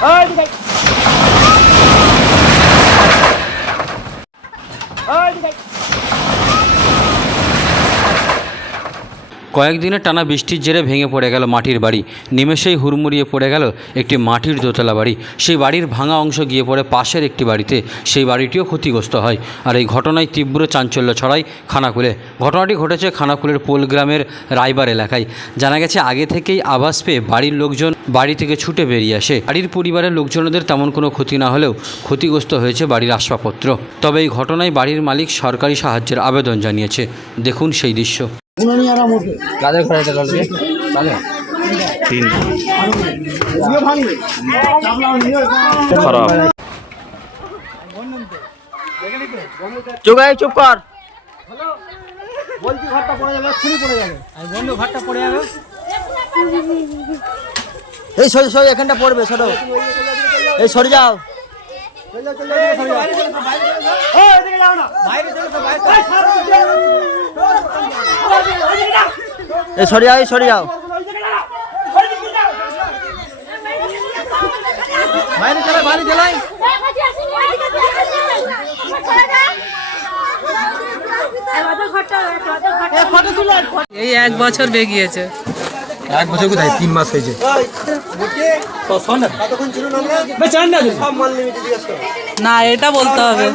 Haydi bak. কয়েকদিনের টানা বৃষ্টির জেরে ভেঙে পড়ে গেল মাটির বাড়ি। নিমেষেই হুড়মুড়িয়ে পড়ে গেল একটি মাটির দোতলা বাড়ি। সেই বাড়ির ভাঙা অংশ গিয়ে পড়ে পাশের একটি বাড়িতে। সেই বাড়িটিও ক্ষতিগ্রস্ত হয়। আর এই ঘটনায় তীব্র চাঞ্চল্য ছড়ায় খানাকুলে। ঘটনাটি ঘটেছে খানাকুলের পোল গ্রামের রায়বার এলাকায়। জানা গেছে, আগে থেকেই আবাস পেয়ে বাড়ির লোকজন বাড়ি থেকে ছুটে বেরিয়ে আসে। বাড়ির পরিবারের লোকজনদের তেমন কোনো ক্ষতি না হলেও ক্ষতিগ্রস্ত হয়েছে বাড়ির আসবাবপত্র। তবে এই ঘটনায় বাড়ির মালিক সরকারি সাহায্যের আবেদন জানিয়েছে। দেখুন সেই দৃশ্য। কাদের ঘরে এটা চলছে কাদের খারাপ। চুপ চুপ কর। বলছি ঘরটা পড়ে যাবে খুলি পড়ে যাবে। আমি ঘরটা পড়ে যাবে? এই সরি সরি এখানটা পড়বে সরো। এই সরে যাও। এই সরে যাও এই সরে যাও বাইরে চলে বাইরে চলাই এই এক বছর বেগিয়েছে এক বছর কোথায় তিন মাস হয়েছে না এটা বলতে হবে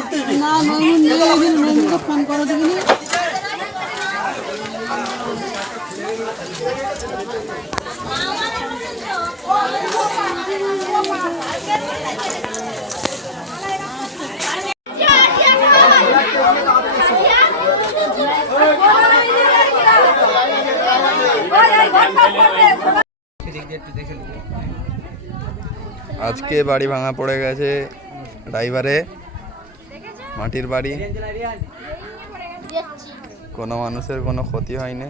আজকে বাড়ি ভাঙা পড়ে গেছে ড্রাইভারে। মাটির বাড়ি। কোনো মানুষের কোনো ক্ষতি হয়নি।